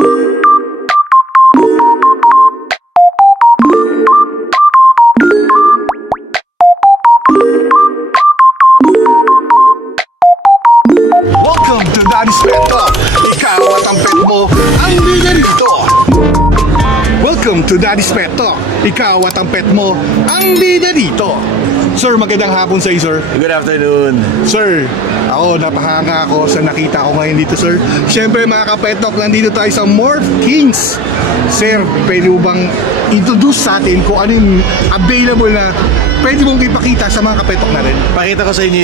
Welcome to Daddy's Pet Talk. Ikaw at ang pet mo ang bida rito. Welcome to Daddy's Pet Talk. Ikaw at ang pet mo ang bida dito. Sir, magandang hapon sa iyo, sir. Good afternoon. Sir, ako napahanga ako sa nakita ko ngayon dito, sir. Siyempre mga ka-pet talk, nandito tayo sa Morph Kings. Sir, pwede mo bang introduce sa atin kung ano yung available na pwede mong ipakita sa mga ka-pet talk natin? Pakita ko sa inyo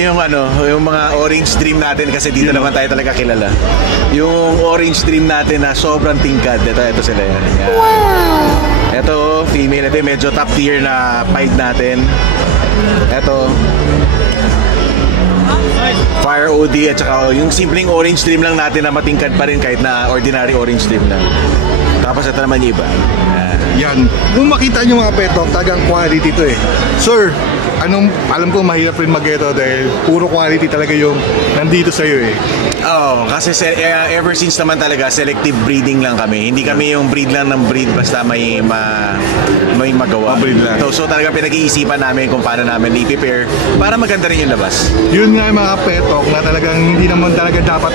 yung mga orange dream natin kasi dito naman tayo talaga kilala. Yung orange dream natin na sobrang tingkad. Ito sila yan. Wow! Ito, female. Ito medyo top tier na pied natin. Ito Fire OD at saka yung simpleng orange dream lang natin na matingkad pa rin kahit na ordinary orange dream lang. Tapos ito naman yung iba. Yan. Kung makita nyo mga pet talk, tagang quality to eh. Sir, alam ko mahirap rin mag-ito dahil puro quality talaga yung nandito sa'yo eh. Oo, kasi ever since naman talaga selective breeding lang kami. Hindi kami yung breed lang ng breed basta may magawa. So talaga pinag-iisipan namin kung paano namin i-prepare para maganda rin yung labas. Yun nga yung mga pet talk na talagang hindi naman talaga dapat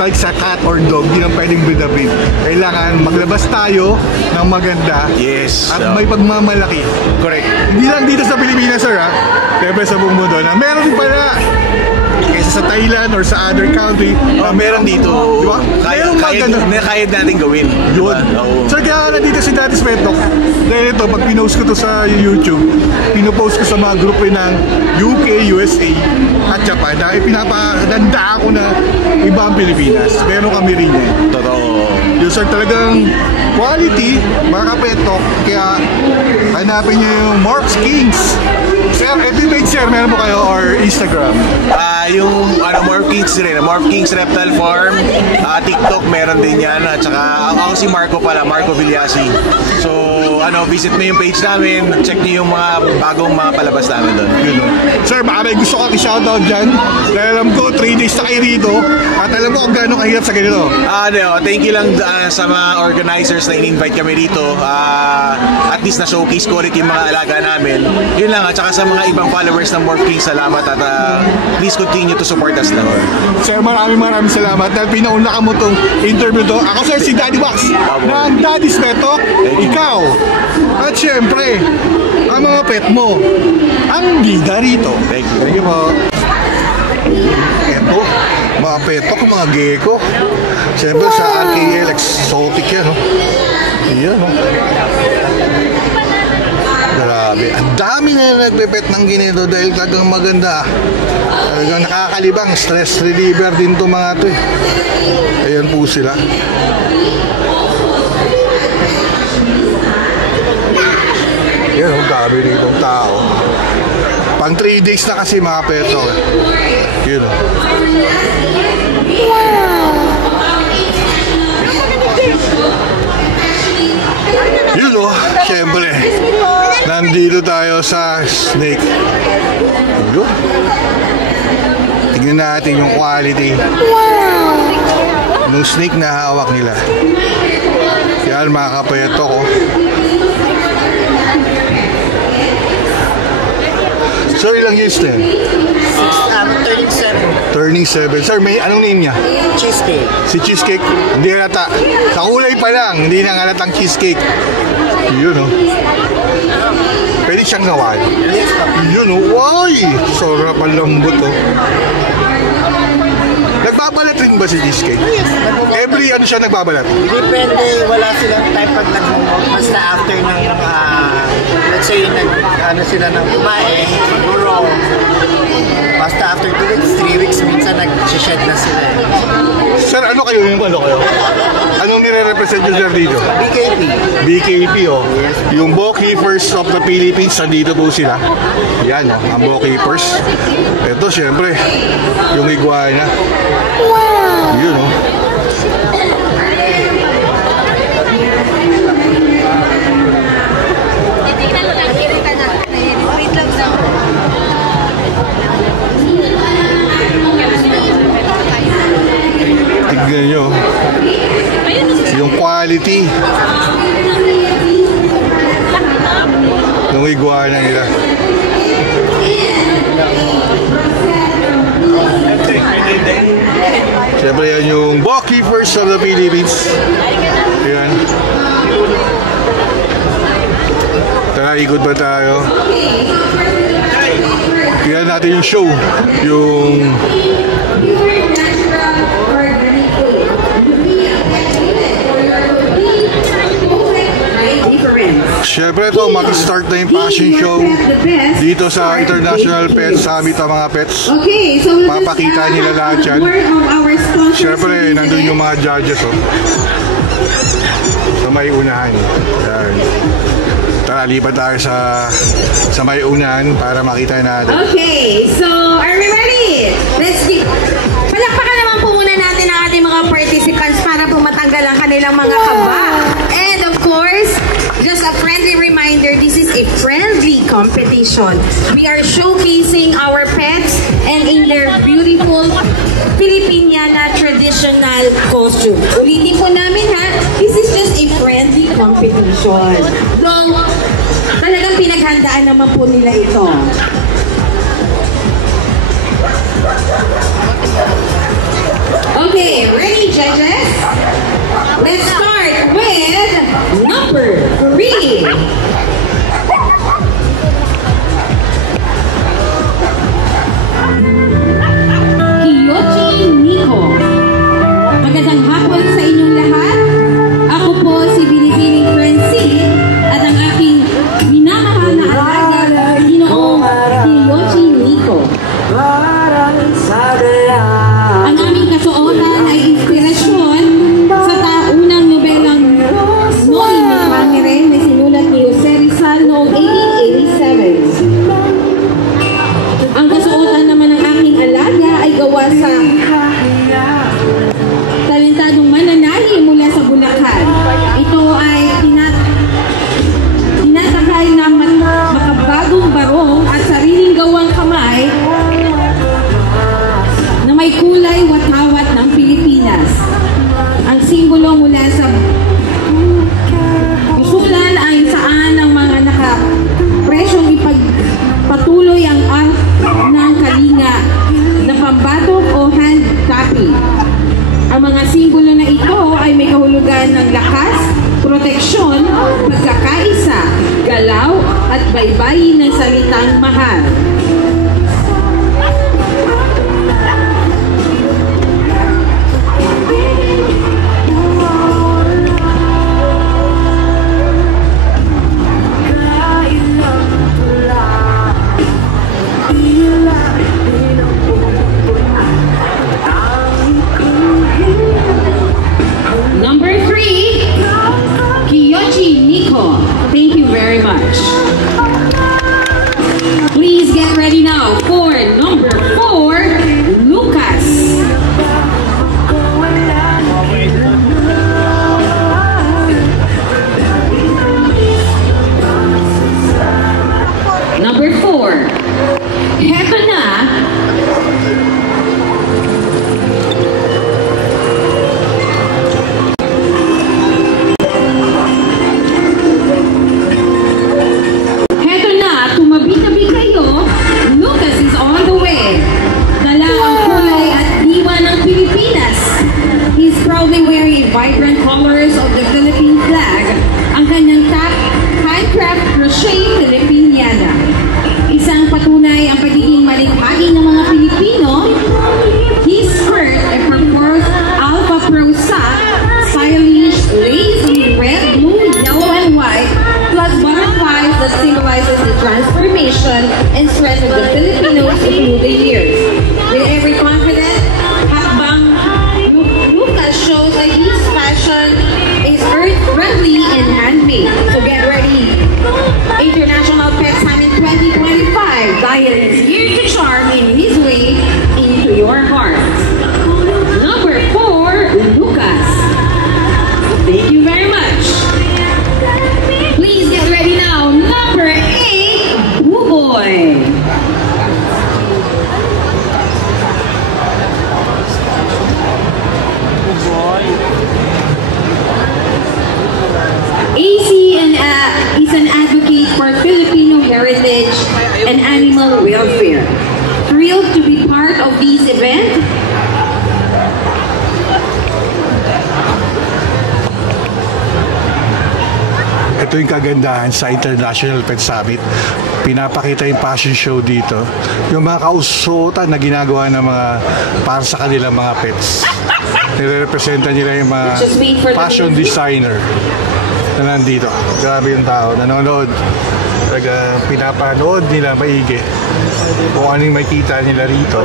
like sa cat or dog, hindi naman pwedeng breed na breed. Kailangan maglabas tayo ng maganda. Yes. At may pagmamalaki. Correct. Hindi lang dito sa Pilipinas, sir, ha? Siyempre sa buong mundo na meron din pala kaysa sa Thailand or sa other country. Meron dito. Di ba? Kaya natin gawin. Yun. Diba? Sir, kaya nandito si Daddy's Pet Talk. Dahil ito, pag pinost ko to sa YouTube, pinopost ko sa mga grupo ng UK, USA at Japan na ipinapaganda ako na ibang Pilipinas. Meron kami rin yan. Totoo. Yung sir, talagang quality, mga ka-pet talk. Kaya hanapin nyo yung Morph Kings. Sir, FB page, sir, meron mo kayo or Instagram? Yung Morph Kings rin, Morph Kings Reptile Farm, TikTok meron din yan. At saka ako si Marco pala, Marco Villasi. So visit mo yung page namin, check nyo yung mga bagong mga palabas namin doon. Sir, baka may gusto kang i-shoutout dyan. Dahil alam ko, 3 days na kayo rito. At alam mo kung gaano kahirap sa ganito. Thank you lang sa mga organizers na in-invite kami rito. At least na-showcase ko rin yung mga alaga namin. Yun lang, at saka sa mga ibang followers ng Morph Kings, salamat at please continue to support us lang. Sir, maraming salamat dahil pinauna ka mo itong interview to. Ako, sir, si Daddy Wax ng Daddy's Pet Talk. Ikaw. At syempre, ang mga pet mo ang bida rito. Thank you. Thank you po. Eto, mga pet talk, mga gecko. Syempre sa RKL exotic yan, no? Yan, no? Grabe, ang dami na nagpepet ng ganito dahil talagang maganda. Talagang nakakalibang, stress reliever din to mga to eh. Ayan po sila. Yan, ang dami dito ng tao. Pang 3 days na kasi mga peto. Yun o. Yun o, syempre. Nandito tayo sa snake. Yun. Tignan natin yung quality ng snake na hawak nila. Yan mga kapeto ko. Sir, ilang years na? Turning 7. Sir, may anong name niya? Cheesecake. Si Cheesecake? Hindi halata. Sa kulay pa lang, hindi na halatang cheesecake. Yun, oh. Pwede siyang gawain. Yun, oh. Uy! Sarap ang lambot, oh. Nagbabalat rin ba si Cheesecake? Every ano siya nagbabalat? Depende, wala silang time pag basta after ng let's say sila ng kumain, siguro basta after 2 weeks, 3 weeks minsan nag-shed na sila. Sir, ano kayo? Anong nire-represent nyo sir dito? BKP. BKP, oh. Yung Bowkeepers of the Philippines, nandito po sila. Yan, oh, ang Bowkeepers. Ito, syempre, yung iguana. Wow! Yun, oh. Tignan nyo. yung quality ng iguana nila. Siyempre yan yung Buck Keepers of the Philippines. Ayan. Tara, ikot ba tayo? Tingnan natin yung show. Yung siyempre ito, mag-start na yung fashion show dito sa International Pet Summit ang mga pets. Papakita nila lahat yan. Siyempre, nandun yung mga judges. Oh. So may unahan. Yan. Tara, lipat tayo sa may unahan para makita natin. Okay, so are we ready? Let's see. Palakpakan naman po muna natin ang ating mga participants para po matanggal ang kanilang mga kaba. And of course, just a friendly reminder, this is a friendly competition. We are showcasing our pets and in their beautiful Filipiniana traditional costume. Ulitin po namin ha, this is just a friendly competition. Though, talagang pinaghandaan naman po nila ito. Okay, ready judges? Let's start with number 3. Kiyoshi Nico. Magandang hapon sa inyong lahat. Ako po si Binibining Francine at ang aking minamahal na alaga, Ginoong Kiyoshi Nico. Ang aming kasuotan ay inspirasyon sa taunang nobelang Noy ni Pangere na sinulat ni Jose Rizal noong 1887. Ang kasuotan naman ng aking alaga ay gawa sa talentadong mananahi mula sa Bulacan. Ito ay tinatakay na makabagong barong at sariling gawang kamay na may kulay watawat ng Pilipinas. Ang simbolo mula sa usulan ay saan ang mga nakapresyong ipagpatuloy ang art ng kalinga na pambatok o hand tapping. Ang mga simbolo na ito ay may kahulugan ng lakas, proteksyon, pagkakaisa, galaw at baybayin ng salitang mahal. Number 3, Kiyoshi Nico. Thank you very much. Please get ready now for number 4, Lucas. Number 4, heto na. Tumabi-tabi kayo, Lucas is on the way. Dala ang kulay at diwa ng Pilipinas. He's proudly wearing vibrant colors of the Philippine flag. Ang kanyang top, handcraft crochet Filipiniana. Isang patunay ang pagiging malinghagin ng mga Pilipino. His skirt ay purple Alpha Pro sock, stylish, lacy, red, blue, yellow, and white, plus butterflies that symbolizes the transformation and strength of the Filipinos through the years. With every confidence, hakbang Lucas shows that his fashion is earth-friendly and handmade. So get ready. International Pet Summit 2025. Dahil is here to charm in his way into your heart. Number 4, Lucas. Thank you very much. Please get ready now. Number 8, Buboy. for Filipino heritage and animal welfare. Thrilled to be part of this event. Ito yung kagandahan sa International Pet Summit. Pinapakita yung fashion show dito. Yung mga kausutan na ginagawa ng mga para sa kanilang mga pets. Nire-representa nila yung mga fashion designer na nandito. Grabe yung tao. Nanonood. Talaga pinapanood nila maigi kung anong makita nila rito.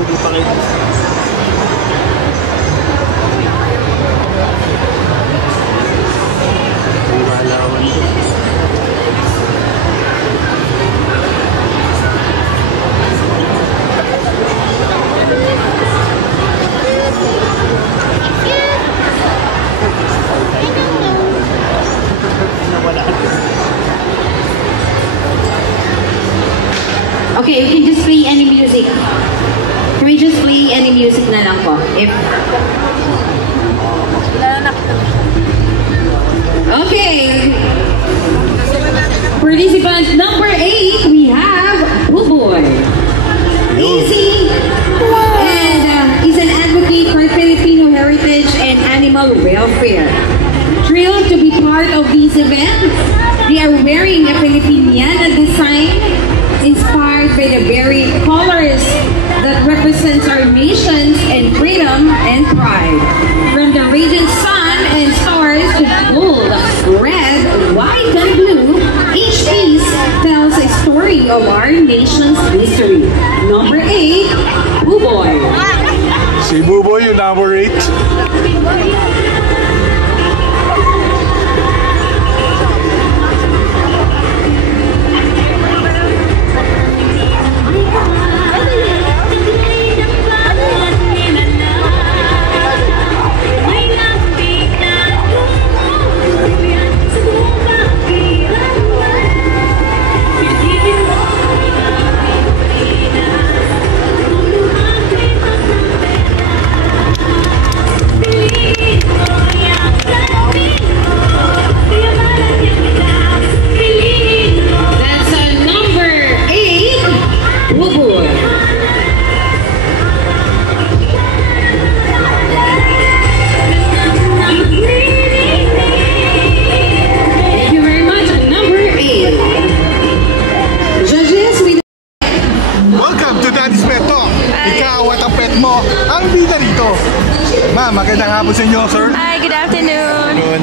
Okay, we can just play any music. Can we just play any music na lang po? Okay. Participant number 8, we have Buboy. Easy. And he's an advocate for Filipino heritage and animal welfare. Thrilled to be part of this event. They are wearing a Filipiniana design inspired by the very colors that represents our nations and freedom and pride. From the radiant sun and stars to gold, red, white, and blue, each piece tells a story of our nation's history. Number 8, Buboy. Si Buboy yung number 8. Ma'am, magandang hapon sa inyo, sir. Hi, good afternoon.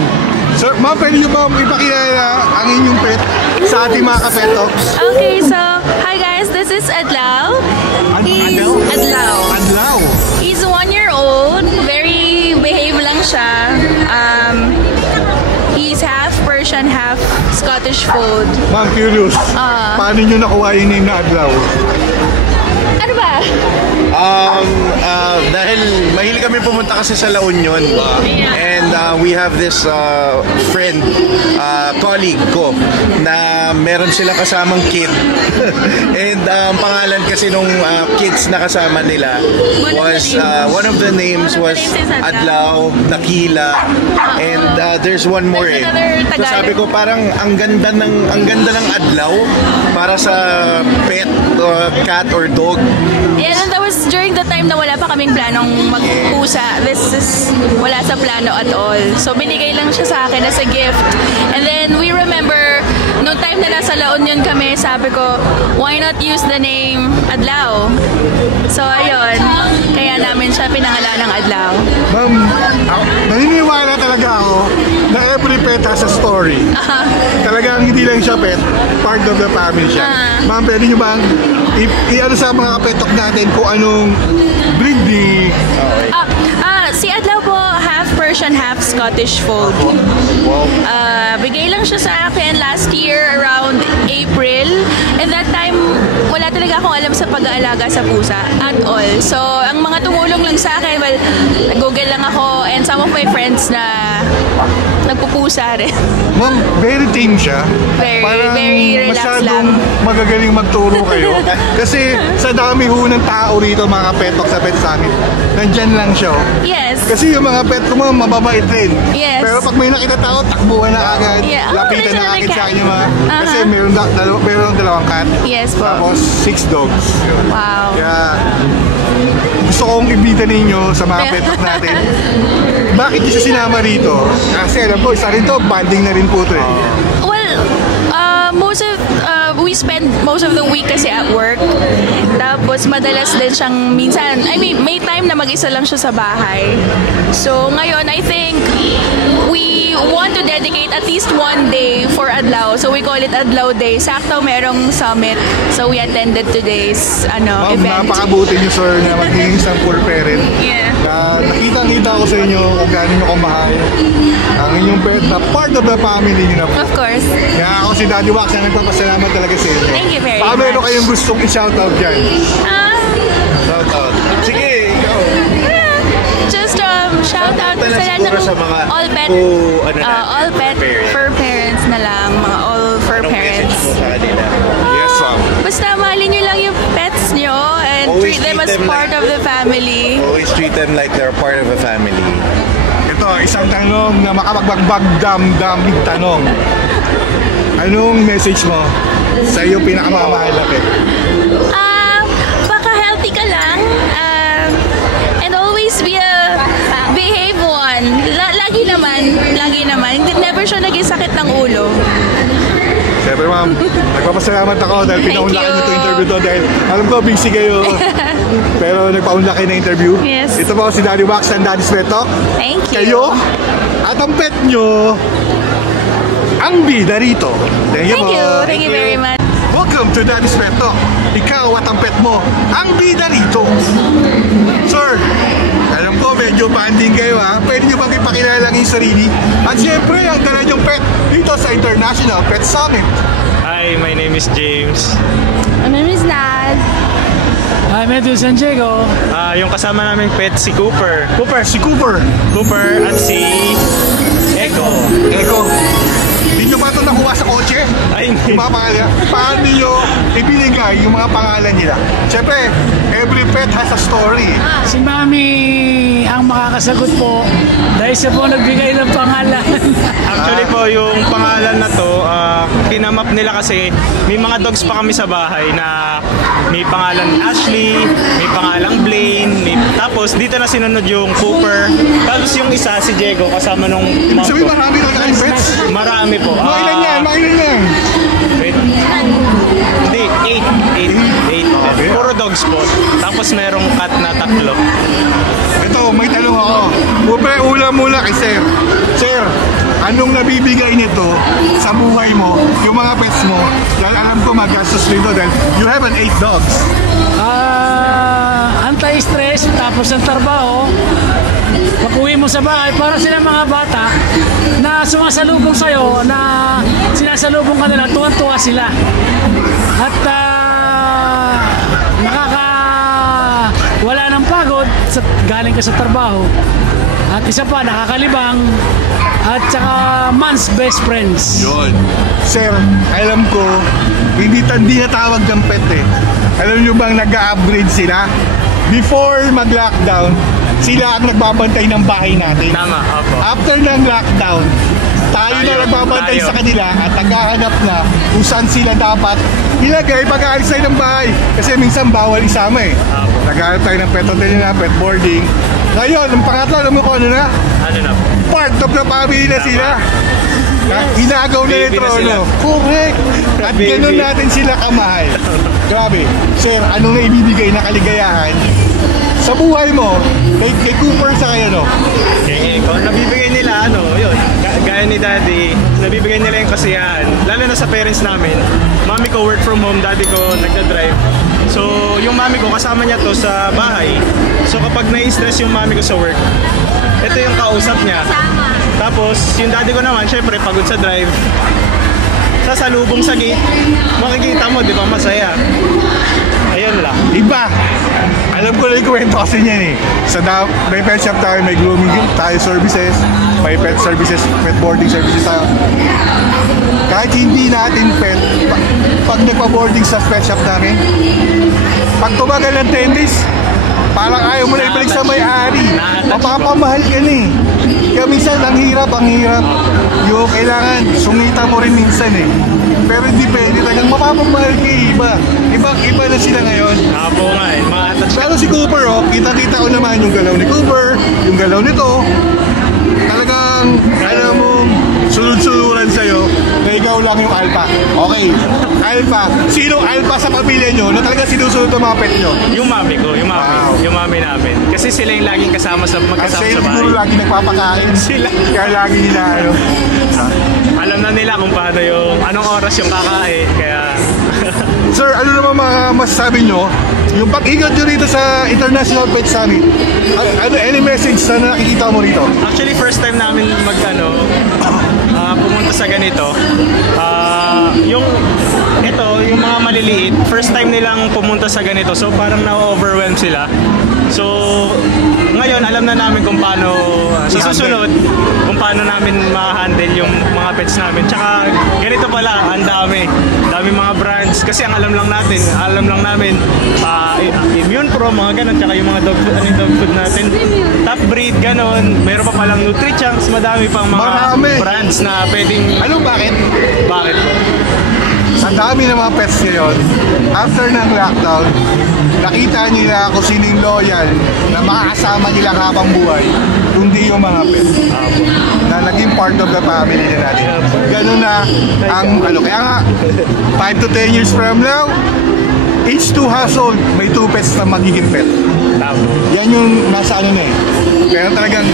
Sir, ma'am, pwede niyo ba ipakilala ang inyong pet sa ating mga ka-pet talks? Okay, so, hi guys, this is Adlaw. Adlaw. He's 1 year old. Very behave lang siya. He's half Persian, half Scottish Fold. Ma'am, curious. Paano niyo nakuha yung name na Adlaw? Ano ba? Dahil mahilig kami pumunta kasi sa La Union and we have this friend, colleague ko na meron silang kasamang kid and ang pangalan kasi nung kids na kasama nila was one of the names was Adlaw, Dakila, and there's one more So sabi ko parang ang ganda ng Adlaw para sa pet, cat or dog. Yeah, and that was during the time na wala pa kaming planong magpusa. This is wala sa plano at all. So binigay lang siya sa akin as a gift. And then we remember, nung time na nasa La Union kami, sabi ko, why not use the name Adlaw? So ayun, kaya namin siya pinangalan ng Adlaw. Ma'am, naniniwala talaga ako na every pet has a story. Talagang hindi lang siya pet, part of the family siya. Ma'am, pwede nyo bang i-ano sa mga kapetok natin kung anong breed ni... Si Adlaw po, half Persian, half Scottish Fold. Bigay lang siya sa akin last year around April. And that time, wala talaga akong alam sa pag-aalaga sa pusa at all. So, ang mga tumulong lang sa akin, well, Google lang ako and some of my friends na nagpupusa rin. Ma'am, very tame siya. Very relaxed lang. Masyadong magagaling magturo kayo. Kasi sa dami ho ng tao rito, mga kapetok sa Pet Summit, nandyan lang siya. Yes. Kasi yung mga pet ko mga mababait rin. Yes. Pero pag may nakita tao, takbuhan na agad. Yeah. Lapitan Oh, na agad there's sa another akin yung mga... cat. Kasi meron dalawang cat. Yes po. Tapos 6 dogs. Wow. Kaya gusto kong ibita ninyo sa mga pet talk natin. Bakit nyo siya sinama rito? Kasi alam ko, isa rin to, banding na rin po to eh. Well, we spend most of the week kasi at work. Tapos madalas din siyang minsan, may time na mag-isa lang siya sa bahay. So ngayon, I think we want to dedicate at least one day for Adlaw. So we call it Adlaw Day. Sakto merong summit. So we attended today's Ma'am, event. napakabuti nyo sir na maging isang poor parent. Yeah. Nakita ko sa inyo kung gaano nyo kamahal ang inyong pet na part of the family nyo na po. Of course. Kaya ako si Daddy Wax na nagpapasalamat talaga sa inyo. Thank you very Baka much. meron kayong gustong i-shoutout dyan. Shoutout. Sige, ikaw. Just shout out sa lahat ng Siguro sa mga all pet all pet fur parents na lang, mga all fur parents. Yes, ma'am. Basta mahalin nyo lang yung pets nyo and Always treat them treat as them part of the family. Always treat them like they're part of a family. Ito, isang tanong na makapagbagbag damdamig tanong. Anong message mo sa iyong pinakamamahal na pet? Baka healthy ka lang and always be a behave one. Lagi naman. Never siya naging sakit ng ulo. Siyempre ma'am, nagpapasalamat ako dahil pinaunlakin you. nyo ito interview to dahil alam ko busy kayo. Pero nagpaunlaki na interview. Yes. Ito po si Daddy Wax ng Daddy's Pet Talk. Thank you. Kayo at ang pet nyo ang bida rito. Thank you very much. Welcome to Daddy's Pet Talk. Ikaw at ang pet mo ang bida rito. Sir, alam ko medyo banding kayo ha. Pwede nyo bang ipakilala lang yung sarili? At syempre, ang dala nyong pet dito sa International Pet Summit. Hi, my name is James. My name is Nad. Hi, Matthew San Diego. Yung kasama naming pet si Cooper. Si Cooper. Cooper at si Echo. Eko, hindi nyo ba ito nakuha sa kotse? Ay, Yung mga pangalan. Paano nyo ibinigay yung mga pangalan nila? Siyempre, every pet has a story. Si Mami ang makakasagot po dahil siya po nagbigay ng pangalan. Actually po, yung pangalan na to, kinamap nila kasi may mga dogs pa kami sa bahay na may pangalan Ashley, may pangalang Blaine, tapos dito na sinunod yung Cooper, tapos yung isa si Diego kasama nung mom Sabi ko. marami na kayong pets? Marami po. Mga ilan yan? Wait. Hindi, 8. Okay. Puro dogs po. Tapos merong cat na 3. Ito, may tanong ako. Ula muna kay Sir. Sir, anong nabibigay nito sa buhay mo, yung mga pets mo? Dahil alam ko magastos nito dahil you have an 8 dogs. Anti-stress tapos ang trabaho. Pag-uwi mo sa bahay, para sila mga bata na sumasalubong sa'yo, na sinasalubong ka nila, tuwan-tuwa sila. At wala ng pagod, galing ka sa trabaho. At isa pa, nakakalibang. At saka, man's best friends. Yun. Sir, alam ko, hindi natawag ng pet eh. Alam nyo bang nag-upgrade sila? Before mag-lockdown, sila ang nagbabantay ng bahay natin. Tama, opo. After ng lockdown, tayo na nagbabantay sa kanila at naghahanap na kung saan sila dapat ilagay pag-aalis tayo ng bahay. Kasi minsan bawal isama eh. Naghahanap tayo ng pet hotel na, pet boarding. Ngayon, ang pangatlo, alam mo kung ano na? Ano na po? Part of the family na sila. Inagaw na Baby ni na Trono. sila. Correct. At Baby. ganun natin sila kamahal. Grabe. Sir, anong naibibigay na kaligayahan sa buhay mo kay Cooper sa kay ano? Kaya kung nabibigay nila, yun, gaya ni Daddy, nabibigay nila yung kasiyahan. Lalo na sa parents namin. Mami ko work from home, Daddy ko nagda-drive. So, yung mami ko, kasama niya to sa bahay. So, kapag nai-stress yung mami ko sa work, ito yung kausap niya. Tapos, yung Daddy ko naman, syempre, pagod sa drive. Sasalubong sa gate, makikita mo, di ba, masaya. Ayun lang. Iba. Alam ko na yung kwento kasi niyan eh. May pet shop tayo, may grooming tayo services, may pet services, pet boarding services tayo. Kahit hindi natin pet, pag nagpa-boarding sa pet shop namin, pag tumagal ng 10 days, Parang ayaw mo na ibalik sa may-ari. Mapapamahal ka na eh. Kaya minsan, ang hirap. Yung kailangan, sungita mo rin minsan eh. Pero hindi pwede. Talagang mapapamahal ka eh. Iba na sila ngayon. Apo nga eh, ma-attach ka. Pero si Cooper, oh, kita-kita ko naman yung galaw ni Cooper, yung galaw nito. Talagang, alam mo, sunod-sunuran sa'yo na ikaw lang yung alpha. Okay, alpha. Sino alpha sa pamilya nyo na talaga sinusunod ang mga pet nyo? Yung mami ko, yung mami namin. Kasi sila yung laging magkasama sa Kasi bahay. siguro lagi nagpapakain. Sila. Kaya lagi nila, ano. Alam na nila kung paano anong oras yung kakain. Kaya, Sir, ano naman mga masasabi nyo? Yung pag-ikot nyo rito sa International Pet Summit, any message na nakikita mo rito? actually, first time namin pumunta sa ganito. Yung mga maliliit, first time nilang pumunta sa ganito. So, parang na-overwhelm sila. So, ngayon, alam na namin kung paano, sa susunod, kung paano namin ma-handle yung mga pets namin. Tsaka, ganito pala, ang dami mga brands. Kasi ang alam lang namin, Immune Pro, mga ganun, tsaka yung mga dog food natin. Top breed, ganun. Meron pa palang Nutri-Chunks, madami pang mga brands na pwedeng... Ano, bakit? Bakit? Ang dami ng mga pets ngayon, after ng lockdown, nakita nila kung sino yung loyal na makakasama nila habang buhay, kundi yung mga pets na naging part of the family nila natin. Ganun na ang kaya nga 5 to 10 years from now, each 2 household may 2 pets na magiging pet. Yan yung nasa na eh. Pero talagang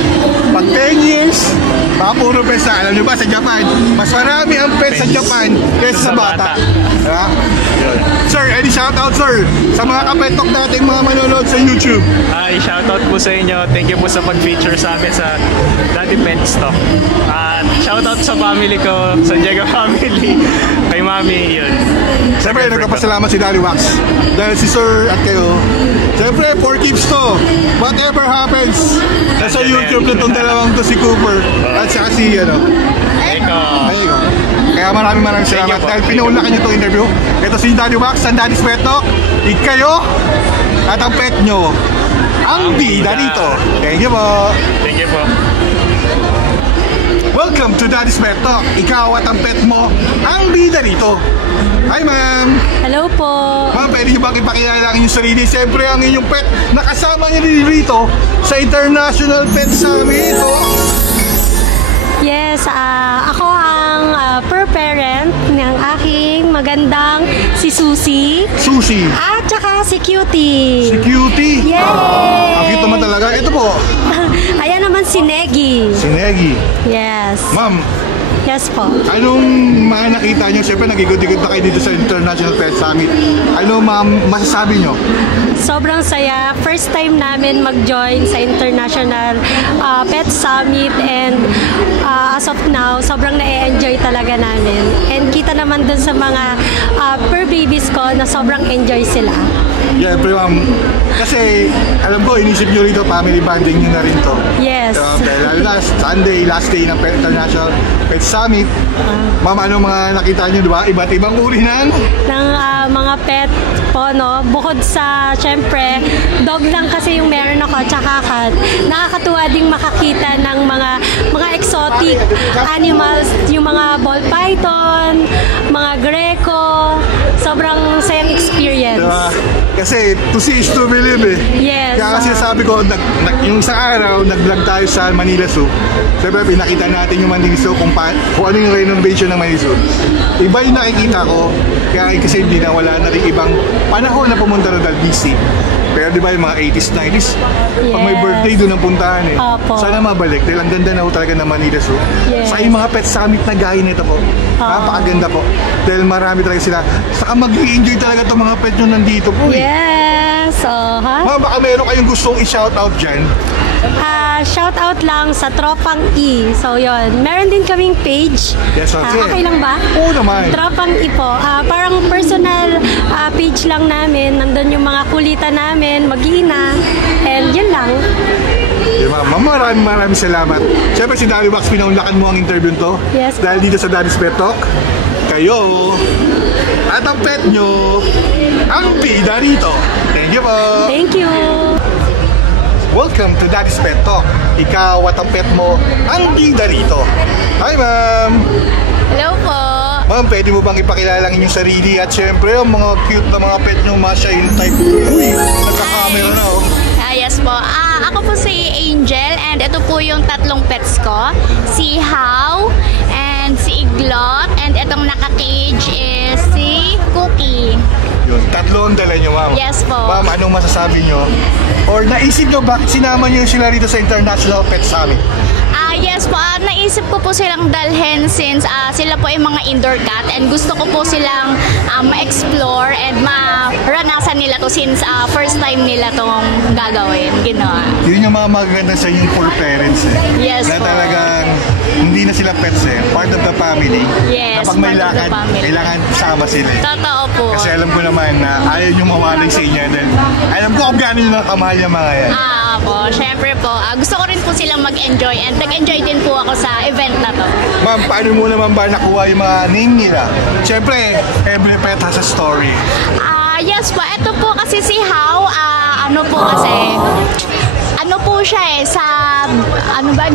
pag 10 years, puro pets na. Alam nyo ba, sa Japan, mas marami ang pets sa Japan kaysa sa bata. Diba? Sir, any shoutout, sir, sa mga kapetok natin, mga manonood sa YouTube? Hi, shoutout po sa inyo. Thank you po sa pag-feature sa amin sa Daddy Pet Stock. At shoutout sa family ko, sa Diego family, kay Mami, yun. Siyempre, nagpapasalamat si Daddy Wax. Dahil si Sir at kayo, siyempre, for keeps to. Whatever happens, nasa YouTube na itong dalawang to, si Cooper at saka si, Eko. Kaya maraming salamat dahil pinaulakan niyo itong interview. Ito si Daddy Wax, ang Daddy's Pet Talk. Ikayo at ang pet nyo ang bida dito. Thank you po. Thank you po. Welcome to Daddy's Pet Talk. Ikaw at ang pet mo ang bida dito. Hi ma'am. Hello po. Ma'am, pwede niyo bang ipakilala ang inyong sarili? Siyempre ang inyong pet nakasama niyo rito sa International Pet Summit. Yes, ako ang per parent ng aking magandang si Susie. Susie. At saka si Cutie. Si Cutie. Yay! Ang cute naman talaga. Ito po. Ayan naman si Negi. Si Negi. Yes. Ma'am, Yes po. anong mga nakita nyo? Siyempre nag-ikot-ikot na kayo dito sa International Pet Summit. Ano ma'am masasabi nyo? Sobrang saya. First time namin mag-join sa International Pet Summit and as of now, sobrang na-enjoy talaga namin. And kita naman dun sa mga fur babies ko na sobrang enjoy sila. Yeah, ma'am. Kasi alam ko, inisip nyo rito, family bonding nyo na rin to. Yes. Dahil last Sunday, last day ng International Pet Summit. Ma'am, ano mga nakita nyo, diba? Iba't ibang uri ng mga pet po, no? Bukod sa, syempre, dog lang kasi yung meron ako, tsaka cat. Nakakatuwa ding makakita ng mga exotic animals, yung mga ball python, mga greco. Sobrang sayang experience. Diba? Kasi to see is to believe eh. Yes. Kaya kasi sabi ko, yung isang araw, nag-vlog tayo sa Manila Zoo. Siyempre, pinakita natin yung Manila Zoo kung ano yung renovation ng Manila Zoo. Iba yung nakikita ko, kaya kasi hindi na wala na rin ibang panahon na pumunta na dahil busy. Pero di ba yung mga 80s, 90s, pag may birthday doon ang puntahan eh. Opo. Sana mabalik dahil ang ganda na ho talaga ng Manila Zoo. Yes. Sa yung mga pet summit na gaya nito po. Napakaganda po. Dahil marami talaga sila. Saka mag-i-enjoy talaga itong mga pet nyo nandito po eh. Yes. Ma'am, baka meron kayong gustong i-shoutout dyan. Shout out lang sa Tropang E. So, yon. Meron din kaming page. Yes, okay. Okay lang ba? Oo naman. Tropang E po. Parang personal page lang namin. Nandun yung mga kulitan namin, mag-ina. And yun lang. Diba, ma'am, maraming salamat. Siyempre si Daddy Wax, pinaunlakan mo ang interview to. Yes. Dahil dito sa Daddy's Pet Talk, kayo at ang pet nyo ang bida rito. Thank you po. Thank you. welcome to Daddy's Pet Talk. Ikaw at ang pet mo, ang bida rito. Hi ma'am! Hello po. Ma'am, pwede mo bang ipakilala ang inyong sarili at syempre ang mga cute na mga pet nyo, mga shine type. Uy, nagka-camera na oh. Yes po. Ako po si Angel and ito po yung tatlong pets ko. Si How and si Iglot and itong naka-cage is si Cookie. Yun, tatlo ang dala nyo ma'am. Yes po. Ma'am, anong masasabi nyo? Or naisip nyo bakit sinama nyo sila rito sa International Pet Summit? Yes po, naisip ko po silang dalhin since sila po ay mga indoor cat and gusto ko po silang ma-explore and maranasan nila to since first time nila tong gagawin, ginawa. Yun yung mga maganda sa yung for parents eh. Yes na po. talagang hindi na sila pets eh, part of the family. Yes, Kapag may part of the lakad, family. kailangan sama sila eh. Totoo po. Kasi alam ko naman na ayaw nyo mawalay sa inyo. Then, alam ko kung gaano nyo nakamahal yung mga yan. Po, syempre po. Gusto ko rin po silang mag-enjoy and nag-enjoy din po ako sa event na to. Ma'am, paano mo naman ba nakuha yung mga name nila? Siyempre, every pet has a story. Yes po. Ito po kasi si How, ano po siya eh, sa,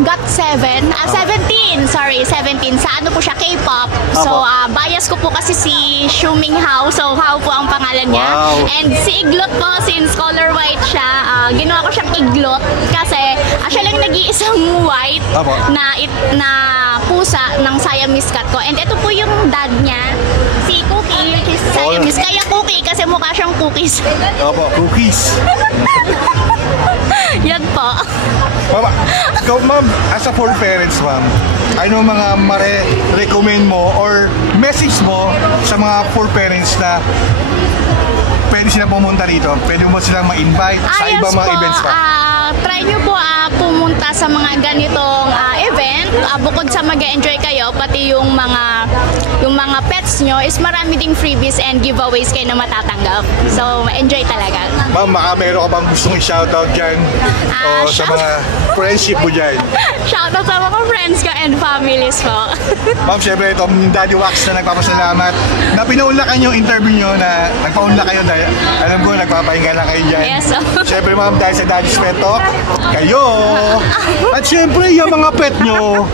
Got 7? 17, sorry, 17. Sa ano po siya, K-pop. So, bias ko po kasi si Xiuming How. So, How po ang pangalan niya. Wow. And si Iglot po, since color white siya, ginawa ko siyang Iglot kasi siya lang nag-iisang white na pusa ng Siamese cat ko. And ito po yung dad niya, si Cookie, which is Siamese. Kaya Cookie kasi mukha siyang cookies. Opo, cookies. Yan po. Ikaw ma'am, as a for parents ma'am, ano mga recommend mo or message mo sa mga for parents na pwede silang pumunta rito? Pwede mo silang ma-invite sa ibang mga events pa? Try nyo po pumunta sa mga ganitong event. Bukod sa mag-enjoy kayo, pati yung mga pets nyo is marami ding freebies and giveaways kayo na matatanggap. So, enjoy talaga. Ma'am, meron ka bang gustong i-shoutout dyan? O sa mga friendship mo dyan? Shoutout sa mga friends ko and families po. Ma'am, syempre ito, Daddy Wax na nagpapasalamat na pinaunlakan yung interview nyo na nagpaunlak kayo dahil alam ko nagpapahinga lang kayo dyan. Yes. Syempre ma'am, dahil sa Daddy's Pet Talk, kayo! At syempre yung mga pet nyo,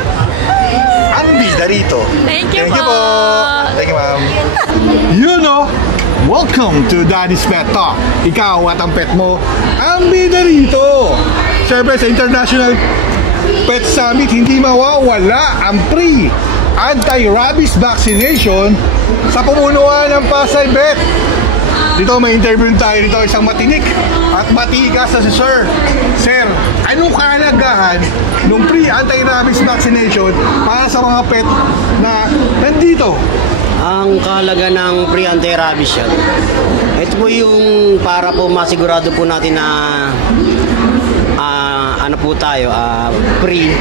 ang bida rito. Thank you po. po. Thank you ma'am. You know, welcome to Daddy's Pet Talk. Ikaw at ang pet mo, ang bida rito. Syempre sa International Pet Summit, hindi mawawala ang free anti-rabies vaccination sa pumunuan ng Pasay Vet. Dito may interview tayo dito, isang matinik at matigas na si Sir. Sir, anong kahalagahan ng free anti-rabies vaccination para sa mga pet na nandito? Ang kahalaga ng free anti-rabies shot, ito po yung para po masigurado po natin na po tayo free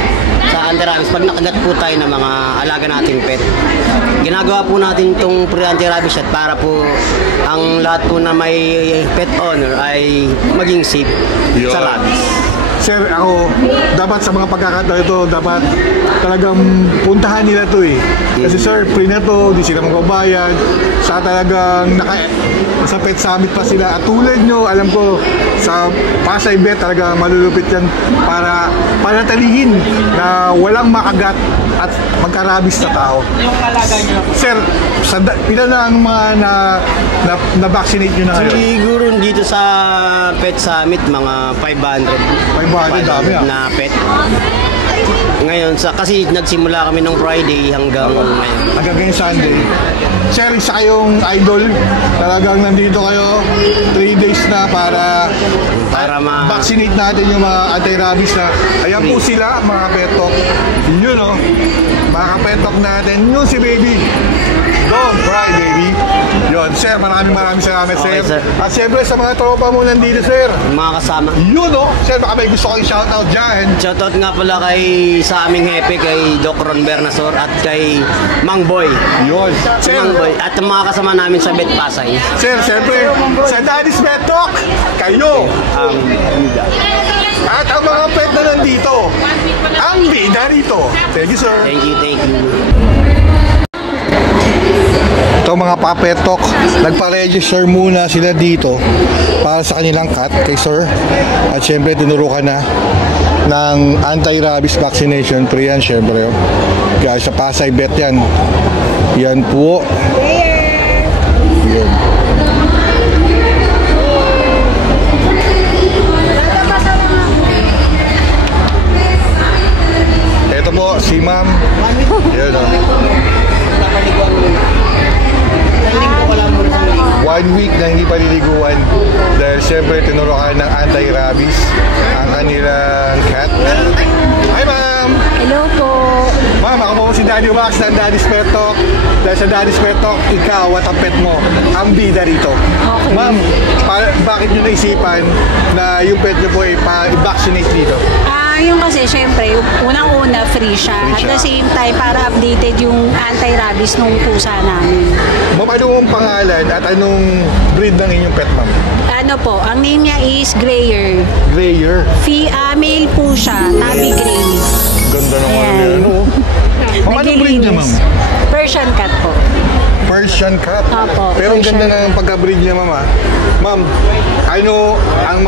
sa anti-rabies pag nakagat po tayo ng mga alaga nating pet. Ginagawa po natin itong free anti-rabies shot para po ang lahat po na may pet owner ay maging safe sa rabies. Sir, ako, dapat sa mga pagkakataon ito, dapat talagang puntahan nila to eh. Kasi sir, free na to, di sila magbabayad. Sa talagang sa Pet Summit pa sila. At tulad nyo, alam ko, sa Pasay Vet talaga malulupit yan para panatilihin na walang makagat at magkarabis na tao. Sir, pila na ang mga na-vaccinate nyo na ngayon? Siguro dito sa Pet Summit, mga 500 dami na pet. Ngayon, kasi nagsimula kami ng Friday hanggang ngayon Sunday. Sir, isa kayong idol. Talagang nandito kayo 3 days na para vaccinate natin yung mga anti-rabies na. Ayan po sila, mga petok. Yun o. Mga petok natin. Yun si baby. Don't cry, baby. Yun, sir, maraming salamat, Okay, sir. sir. At siyempre sa mga tropa mo nandito, sir. mga kasama. Yun o. Sir, baka may gusto ko i-shoutout dyan. Shoutout nga pala sa aming hepe, kay Doc Ron Bernasor at kay Mang Boy. Yun. Sir, Mang Boy. At ang mga kasama namin sa Bet Pasay. sir, siyempre, sa Daddy's Pet Talk, kayo. At ang mga pet na nandito, ang bida rito. Thank you, sir. Thank you. Ito mga papetok, nagpa-register muna sila dito para sa kanilang cat kay sir. At syempre tinuro ka na ng anti-rabies vaccination pre yan syempre. Guys, sa Pasay Bet yan. Yan po. Yan. Ito po si ma'am. Yan o. 1 week na hindi paliliguan dahil syempre tinurukan ng anti-rabies ang kanilang cat. Hi ma'am! Hello po. Ma'am, ako po si Daddy Max ng Daddy's Pet Talk. Dahil sa Daddy's Pet Talk, ikaw at ang pet mo ang bida rito. Okay. Ma'am, bakit nyo naisipan na yung pet nyo po ay pa-vaccinate dito? Yung kasi syempre, unang-una free siya. At the same time, para updated yung anti-rabies nung pusa namin. Ma'am, anong pangalan at anong breed ng inyong pet, ma'am? Ano po, ang name niya is Grayer. Grayer? Male po siya, tabby gray. Ganda naman Ayan. yan, ano? Ma'am, anong breed niya, ma'am? Persian cat po. Persian cat? Opo, Pero ang Persian ganda ng pagka-breed niya, ma'am. Ma'am, ano ang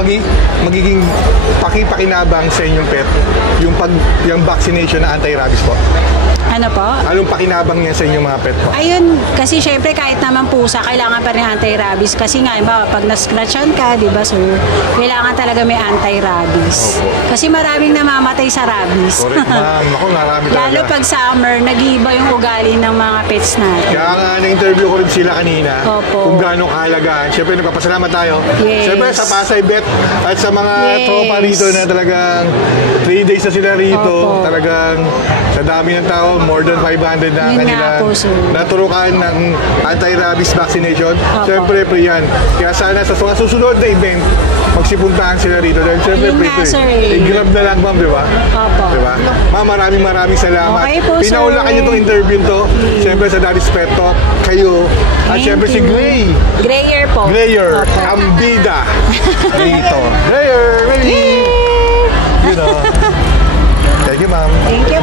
magiging pakipakinabang sa inyong pet yung vaccination na anti-rabies po? Ano po? Anong pakinabang niya sa inyong mga pet po? Ayun, kasi syempre kahit naman pusa, kailangan pa rin anti-rabies. Kasi nga, pag na-scratchan ka, di ba, so kailangan talaga may anti-rabies. Kasi maraming namamatay sa rabies. Correct, ma'am. Ako, marami talaga. Lalo pag summer, nag-iiba yung ugali ng mga pets natin. Kaya nga, na-interview ko rin sila kanina. Opo. Kung gaano kahalagaan. Siyempre, nagpapasalamat tayo. Yes. Siyempre, sa Pasay Bet at sa mga tropa rito na talagang 3 days na sila rito. Opo. Talagang sa dami ng tao, more than 500 na Yun kanila nga po, sir. naturukan ng anti-rabies vaccination. Opo. Siyempre, pre yan. Kaya sana sa mga susunod na event, magsipuntahan sila rito. Dahil siyempre, Yun pre, nga, sir, eh. i-grab na lang, ma'am, di ba? Opo. Di ba? Ma'am, maraming salamat. Okay po, sir. Pinaulakan niyo itong interview to. Siyempre, sa Daddy's Pet Talk, kayo. At Thank siyempre, si you. Gray. Grayer po. Grayer, Opo. ang bida rito. Grayer, ready? You know. Thank you, ma'am. Thank you